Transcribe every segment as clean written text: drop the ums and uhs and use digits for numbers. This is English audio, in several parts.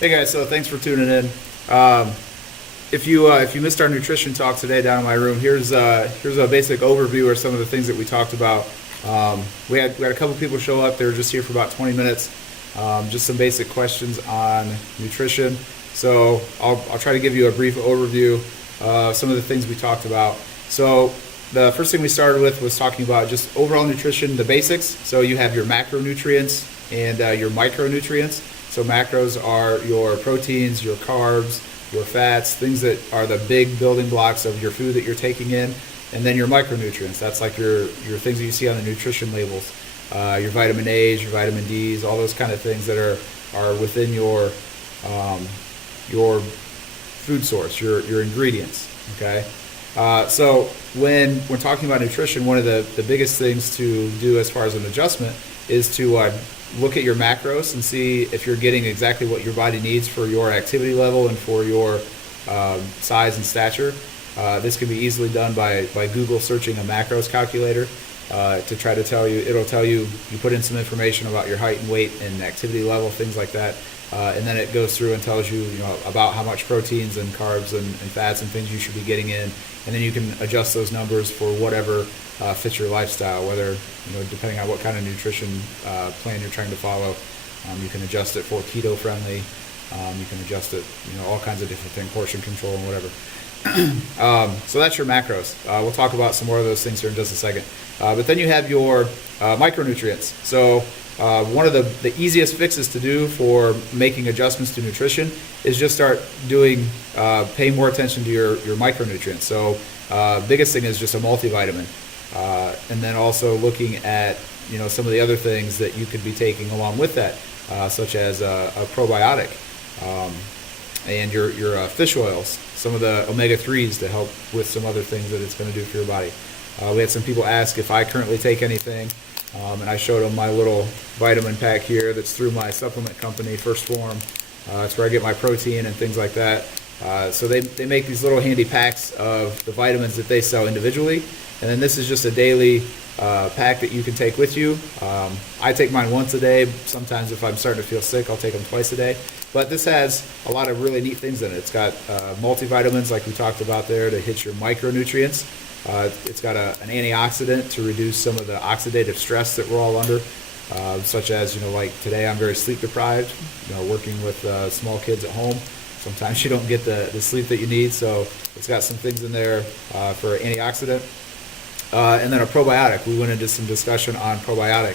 Hey guys, so thanks for tuning in. Um, if you missed our nutrition talk today down in my room, here's a basic overview of some of the things that we talked about. We had a couple people show up. They were just here for about 20 minutes. Just some basic questions on nutrition. So I'll try to give you a brief overview of some of the things we talked about. So the first thing we started with was talking about just overall nutrition, the basics. So you have your macronutrients and your micronutrients. So macros are your proteins, your carbs, your fats, things that are the big building blocks of your food that you're taking in. And then your micronutrients, that's like your things that you see on the nutrition labels. Your vitamin A's, your vitamin D's, all those kind of things that are within your food source, your ingredients. Okay. So when we're talking about nutrition, one of the biggest things to do as far as an adjustment is to look at your macros and see if you're getting exactly what your body needs for your activity level and for your size and stature. This can be easily done by Google searching a macros calculator to try to tell you. It'll tell you, you put in some information about your height and weight and activity level, things like that. And then it goes through and tells you, about how much proteins and carbs and fats and things you should be getting in. And then you can adjust those numbers for whatever fits your lifestyle, whether, depending on what kind of nutrition plan you're trying to follow. You can adjust it for keto friendly. You can adjust it, all kinds of different things, portion control and whatever. So that's your macros. We'll talk about some more of those things here in just a second. But then you have your micronutrients. So one of the easiest fixes to do for making adjustments to nutrition is just start paying more attention to your micronutrients. So biggest thing is just a multivitamin. And then also looking at, some of the other things that you could be taking along with that, such as a probiotic, and your fish oils, some of the omega-3s to help with some other things that it's going to do for your body. We had some people ask if I currently take anything, and I showed them my little vitamin pack here that's through my supplement company, First Form. It's where I get my protein and things like that. So they make these little handy packs of the vitamins that they sell individually, and then this is just a daily pack that you can take with you. I take mine once a day. Sometimes if I'm starting to feel sick, I'll take them twice a day. But this has a lot of really neat things in it. It's got multivitamins, like we talked about there, to hit your micronutrients. It's got an antioxidant to reduce some of the oxidative stress that we're all under, such as, like today I'm very sleep deprived, working with small kids at home. Sometimes you don't get the sleep that you need, so it's got some things in there for antioxidant. And then a probiotic. We went into some discussion on probiotic.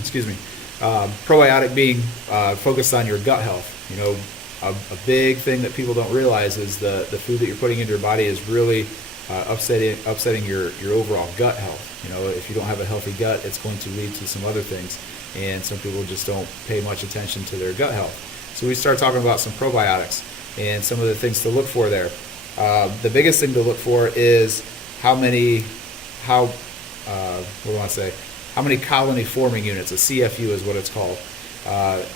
Excuse me. Probiotic being focused on your gut health. A big thing that people don't realize is the food that you're putting into your body is really upsetting your overall gut health. If you don't have a healthy gut, it's going to lead to some other things, and some people just don't pay much attention to their gut health. So we start talking about some probiotics and some of the things to look for there. The biggest thing to look for is how many colony forming units. A CFU is what it's called.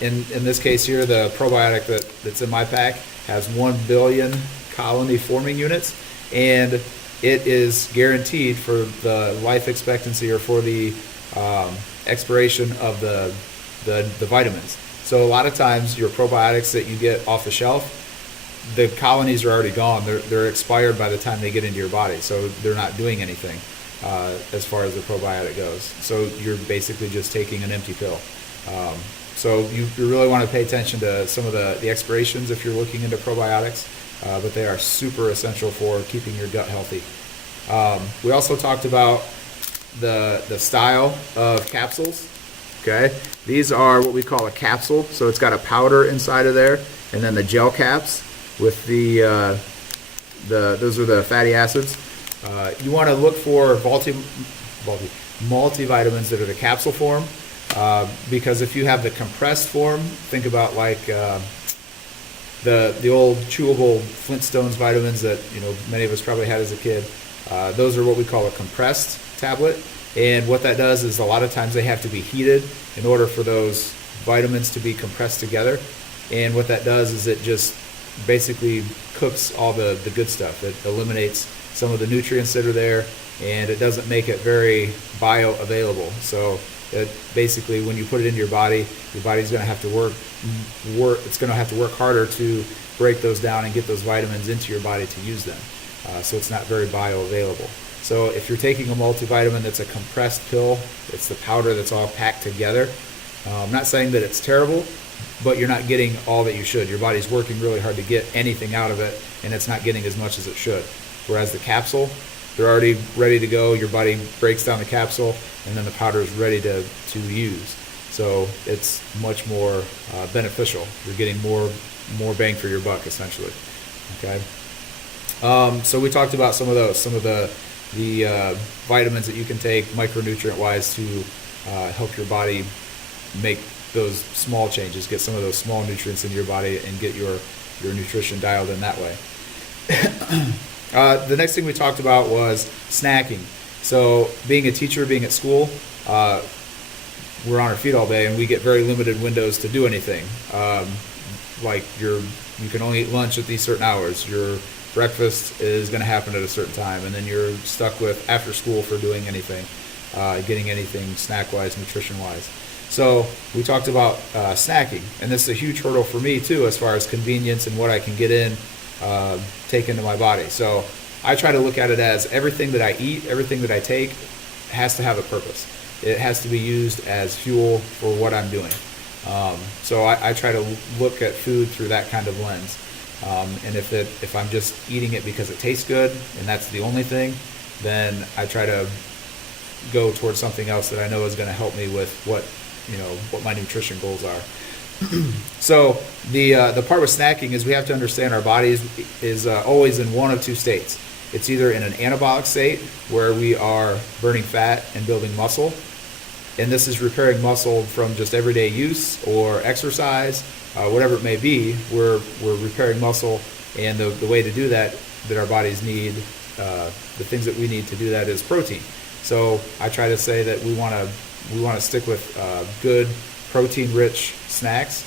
In this case here, the probiotic that's in my pack has 1 billion colony forming units, and it is guaranteed for the life expectancy or for the expiration of the vitamins. So a lot of times your probiotics that you get off the shelf, the colonies are already gone. They're expired by the time they get into your body, so they're not doing anything as far as the probiotic goes. So you're basically just taking an empty pill. So you really want to pay attention to some of the expirations if you're looking into probiotics, but they are super essential for keeping your gut healthy. We also talked about the style of capsules. Okay, these are what we call a capsule. So it's got a powder inside of there, and then the gel caps with those are the fatty acids. You want to look for multivitamins that are the capsule form, because if you have the compressed form, think about like the old chewable Flintstones vitamins that many of us probably had as a kid. Those are what we call a compressed tablet, and what that does is a lot of times they have to be heated in order for those vitamins to be compressed together. And what that does is it just basically cooks all the good stuff. It eliminates some of the nutrients that are there, and it doesn't make it very bioavailable. So Basically, when you put it into your body's going to have to work. It's going to have to work harder to break those down and get those vitamins into your body to use them. So it's not very bioavailable. So if you're taking a multivitamin that's a compressed pill, it's the powder that's all packed together. I'm not saying that it's terrible, but you're not getting all that you should. Your body's working really hard to get anything out of it, and it's not getting as much as it should. Whereas the capsule, they're already ready to go. Your body breaks down the capsule, and then the powder is ready to use. So it's much more beneficial. You're getting more bang for your buck, essentially. Okay. So we talked about some of the vitamins that you can take micronutrient-wise to help your body make those small changes, get some of those small nutrients into your body, and get your nutrition dialed in that way. The next thing we talked about was snacking. So being a teacher, being at school, we're on our feet all day, and we get very limited windows to do anything. Like you can only eat lunch at these certain hours. Your breakfast is going to happen at a certain time, and then you're stuck with after school for doing anything, getting anything snack-wise, nutrition-wise. So we talked about snacking, and this is a huge hurdle for me too, as far as convenience and what I can get in, take into my body. So I try to look at it as everything that I eat, everything that I take has to have a purpose. It has to be used as fuel for what I'm doing. So I try to look at food through that kind of lens. And if I'm just eating it because it tastes good and that's the only thing, then I try to go towards something else that I know is going to help me with what my nutrition goals are. So the part with snacking is we have to understand our body is always in one of two states. It's either in an anabolic state where we are burning fat and building muscle, and this is repairing muscle from just everyday use or exercise, whatever it may be. We're repairing muscle, and the way to do that our bodies need, the things that we need to do that is protein. So I try to say that we want to stick with good protein-rich snacks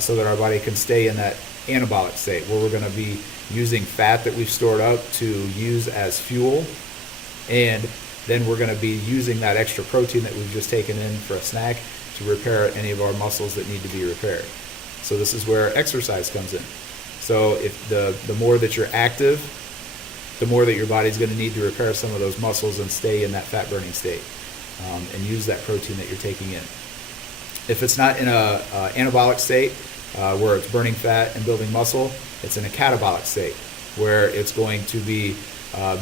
so that our body can stay in that anabolic state where we're going to be using fat that we've stored up to use as fuel, and then we're going to be using that extra protein that we've just taken in for a snack to repair any of our muscles that need to be repaired. So this is where exercise comes in. So if the more that you're active, the more that your body's going to need to repair some of those muscles and stay in that fat burning state, and use that protein that you're taking in. If it's not in a anabolic state where it's burning fat and building muscle, it's in a catabolic state where it's going to be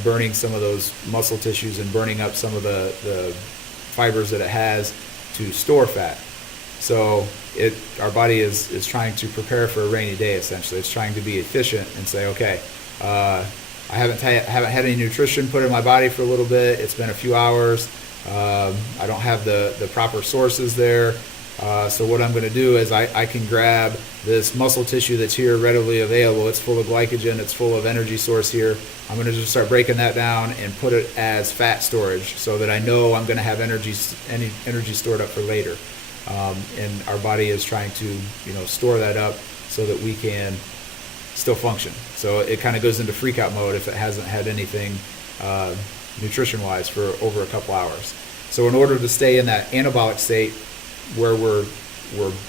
burning some of those muscle tissues and burning up some of the fibers that it has to store fat. So our body is trying to prepare for a rainy day, essentially. It's trying to be efficient and say, okay, I haven't had any nutrition put in my body for a little bit. It's been a few hours. I don't have the proper sources there. So what I'm going to do is I can grab this muscle tissue that's here readily available. It's full of glycogen. It's full of energy source here. I'm going to just start breaking that down and put it as fat storage so that I know I'm going to have energy stored up for later. And our body is trying to store that up so that we can still function. So it kind of goes into freak out mode if it hasn't had anything nutrition-wise for over a couple hours. So in order to stay in that anabolic state where we're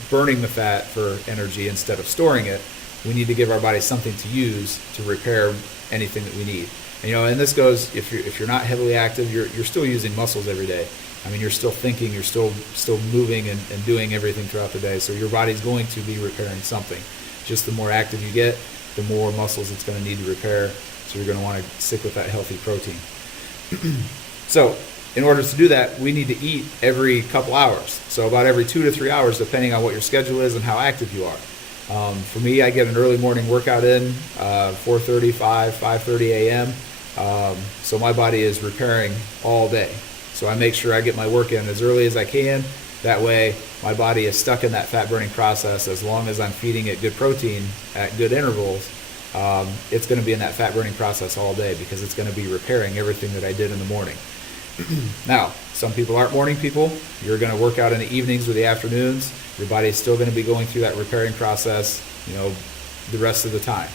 burning the fat for energy instead of storing it, we need to give our body something to use to repair anything that we need. And this goes, if you're not heavily active, you're still using muscles every day. I mean, you're still thinking, you're still moving and doing everything throughout the day. So your body's going to be repairing something. Just the more active you get, the more muscles it's going to need to repair. So you're going to want to stick with that healthy protein. So in order to do that, we need to eat every couple hours. So about every 2 to 3 hours, depending on what your schedule is and how active you are. For me, I get an early morning workout in, 4:30, 5:30 a.m. So my body is repairing all day. So I make sure I get my work in as early as I can. That way, my body is stuck in that fat-burning process. As long as I'm feeding it good protein at good intervals, it's going to be in that fat-burning process all day because it's going to be repairing everything that I did in the morning. Now, some people aren't morning people. You're going to work out in the evenings or the afternoons. Your body is still going to be going through that repairing process, the rest of the time.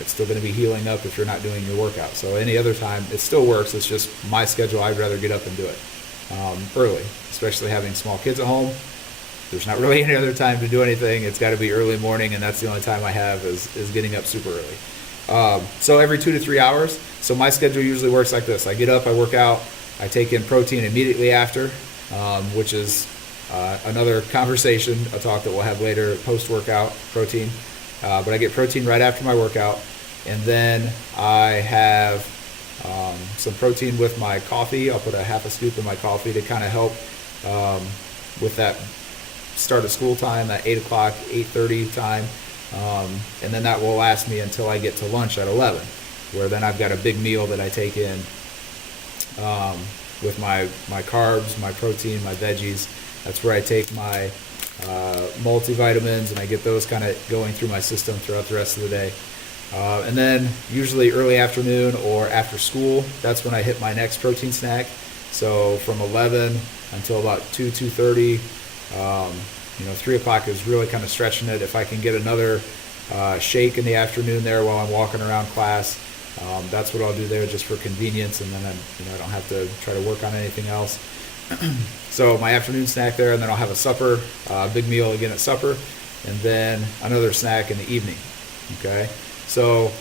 It's still going to be healing up if you're not doing your workout. So any other time, it still works. It's just my schedule. I'd rather get up and do it early, especially having small kids at home. There's not really any other time to do anything. It's got to be early morning, and that's the only time I have is getting up super early. So every 2 to 3 hours. So my schedule usually works like this. I get up, I work out, I take in protein immediately after, which is another conversation, a talk that we'll have later, post-workout protein. But I get protein right after my workout, and then I have some protein with my coffee. I'll put a half a scoop in my coffee to kind of help with that start of school time, that 8 o'clock, 8:30 time. And then that will last me until I get to lunch at 11, where then I've got a big meal that I take in with my carbs, my protein, my veggies. That's where I take my multivitamins, and I get those kind of going through my system throughout the rest of the day. And then usually early afternoon or after school, that's when I hit my next protein snack. So from 11 until about 2:30, 3 o'clock is really kind of stretching it. If I can get another shake in the afternoon there while I'm walking around class, that's what I'll do there just for convenience, and then I don't have to try to work on anything else. So my afternoon snack there, and then I'll have a supper, big meal again at supper, and then another snack in the evening. Okay, so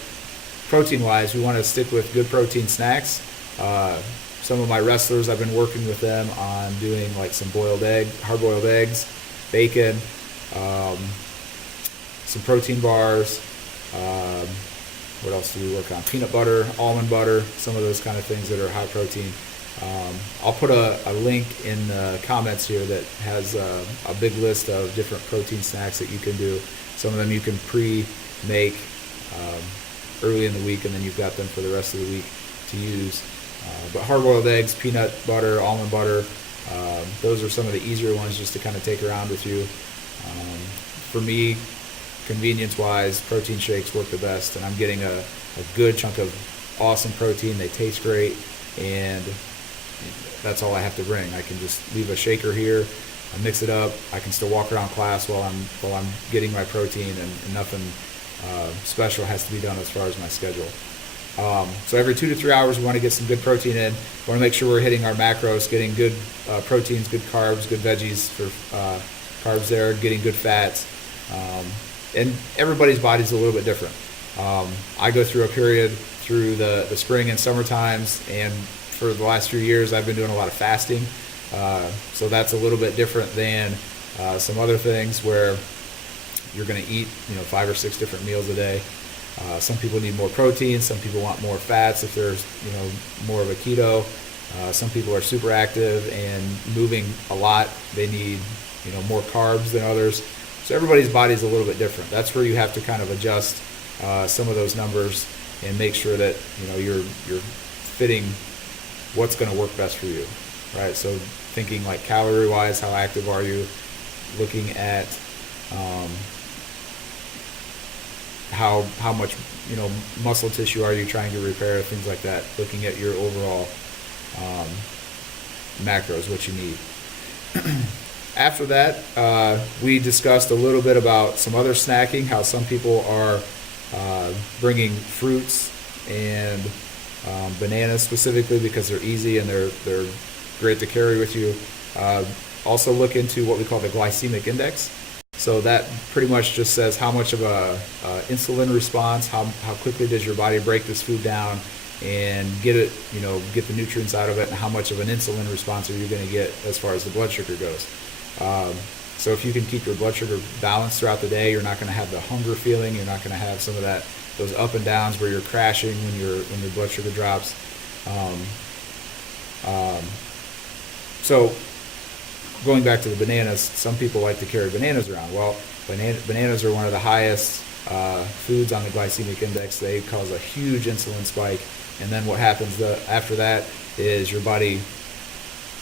protein-wise, we want to stick with good protein snacks. Some of my wrestlers, I've been working with them on doing like some hard-boiled eggs, bacon, some protein bars. What else do we work on? Peanut butter, almond butter, some of those kind of things that are high protein. I'll put a link in the comments here that has a big list of different protein snacks that you can do. Some of them you can pre-make early in the week, and then you've got them for the rest of the week to use. But hard-boiled eggs, peanut butter, almond butter, those are some of the easier ones just to kind of take around with you. For me, convenience-wise, protein shakes work the best, and I'm getting a good chunk of awesome protein. They taste great, and that's all I have to bring. I can just leave a shaker here, I mix it up. I can still walk around class while I'm getting my protein, and nothing special has to be done as far as my schedule. So every 2 to 3 hours, we want to get some good protein in. We want to make sure we're hitting our macros, getting good proteins, good carbs, good veggies for carbs there, getting good fats. And everybody's body's a little bit different. I go through a period through the spring and summer times, and for the last few years, I've been doing a lot of fasting. So that's a little bit different than some other things where you're going to eat 5 or 6 different meals a day. Some people need more protein. Some people want more fats if there's more of a keto. Some people are super active and moving a lot. They need more carbs than others. So everybody's body is a little bit different. That's where you have to kind of adjust some of those numbers and make sure that you're fitting what's going to work best for you, right? So thinking like calorie-wise, how active are you? Looking at how much muscle tissue are you trying to repair, things like that. Looking at your overall macros, what you need. After that, we discussed a little bit about some other snacking, how some people are bringing fruits and bananas specifically because they're easy and they're great to carry with you. Also look into what we call the glycemic index. So that pretty much just says how much of a insulin response, how quickly does your body break this food down and get it, get the nutrients out of it, and how much of an insulin response are you going to get as far as the blood sugar goes. So if you can keep your blood sugar balanced throughout the day, you're not going to have the hunger feeling. You're not going to have some of those up and downs where you're crashing when your blood sugar drops. So going back to the bananas, some people like to carry bananas around. Well, bananas are one of the highest foods on the glycemic index. They cause a huge insulin spike, and then what happens after that is your body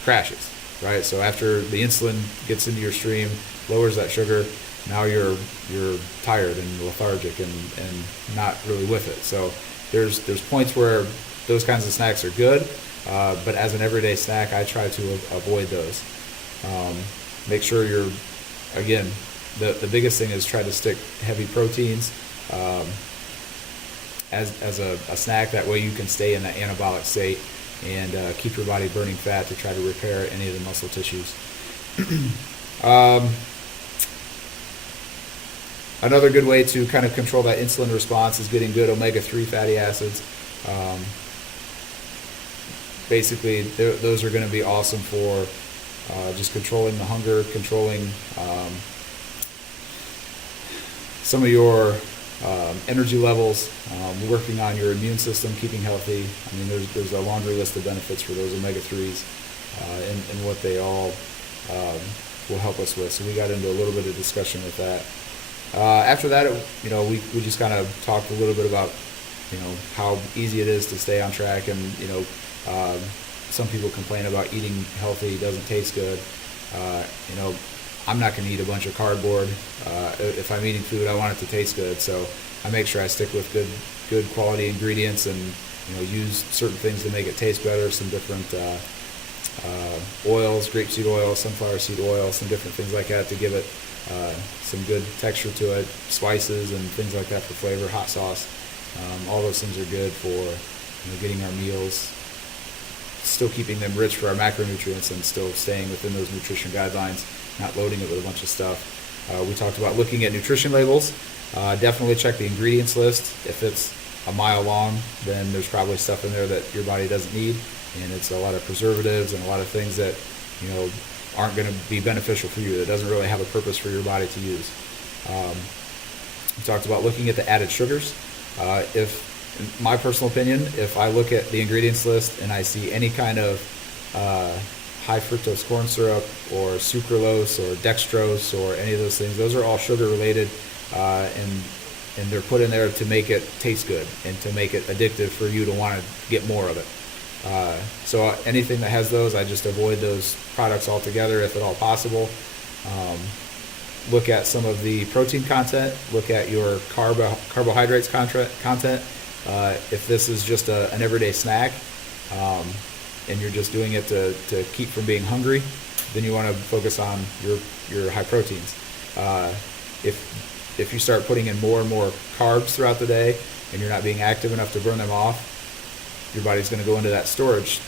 crashes, right? So after the insulin gets into your stream, lowers that sugar, now you're tired and lethargic and not really with it. So there's points where those kinds of snacks are good, but as an everyday snack, I try to avoid those. Make sure again, the biggest thing is try to stick heavy proteins as a snack. That way you can stay in that anabolic state and keep your body burning fat to try to repair any of the muscle tissues. Another good way to kind of control that insulin response is getting good omega-3 fatty acids. Basically, those are going to be awesome for just controlling the hunger, controlling some of your energy levels, working on your immune system, keeping healthy. I mean, there's a laundry list of benefits for those omega-3s and what they all will help us with. So we got into a little bit of discussion with that. After that, we just kind of talked a little bit about, how easy it is to stay on track, and, some people complain about eating healthy doesn't taste good. I'm not going to eat a bunch of cardboard. If I'm eating food, I want it to taste good. So I make sure I stick with good quality ingredients, and, use certain things to make it taste better. Some different oils, grapeseed oil, sunflower seed oil, some different things like that to give it some good texture to it, spices and things like that for flavor, hot sauce. All those things are good for getting our meals, still keeping them rich for our macronutrients and still staying within those nutrition guidelines, not loading it with a bunch of stuff. We talked about looking at nutrition labels. Definitely check the ingredients list. If it's a mile long, then there's probably stuff in there that your body doesn't need, and it's a lot of preservatives and a lot of things that aren't going to be beneficial for you. That doesn't really have a purpose for your body to use. We talked about looking at the added sugars. In my personal opinion, if I look at the ingredients list and I see any kind of high fructose corn syrup or sucralose or dextrose or any of those things, those are all sugar related, and they're put in there to make it taste good and to make it addictive for you to want to get more of it. So anything that has those, I just avoid those products altogether if at all possible. Look at some of the protein content. Look at your carbohydrates content. If this is just an everyday snack, and you're just doing it to keep from being hungry, then you want to focus on your high proteins. If you start putting in more and more carbs throughout the day and you're not being active enough to burn them off, your body's going to go into that storage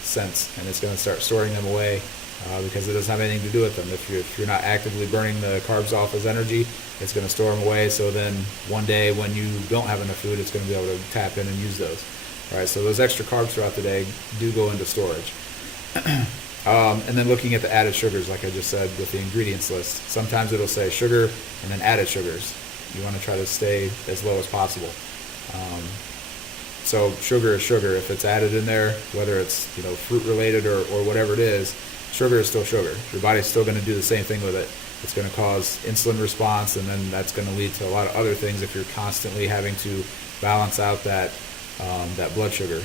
sense, and it's going to start storing them away because it doesn't have anything to do with them. If you're not actively burning the carbs off as energy, it's going to store them away. So then one day when you don't have enough food, it's going to be able to tap in and use those. All right, so those extra carbs throughout the day do go into storage. And then looking at the added sugars, like I just said, with the ingredients list. Sometimes it'll say sugar and then added sugars. You want to try to stay as low as possible. So sugar is sugar. If it's added in there, whether it's fruit related or whatever it is, sugar is still sugar. Your body's still going to do the same thing with it. It's going to cause insulin response, and then that's going to lead to a lot of other things if you're constantly having to balance out that blood sugar.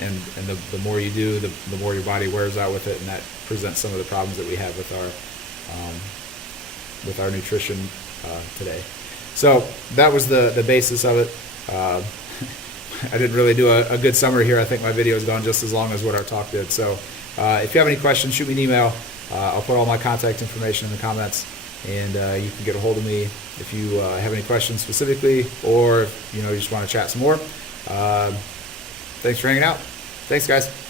And the more you do, the more your body wears out with it, and that presents some of the problems that we have with our nutrition today. So that was the basis of it. I didn't really do a good summary here. I think my video has gone just as long as what our talk did. So if you have any questions, shoot me an email. I'll put all my contact information in the comments, and you can get a hold of me if you have any questions specifically, or you just want to chat some more. Thanks for hanging out. Thanks, guys.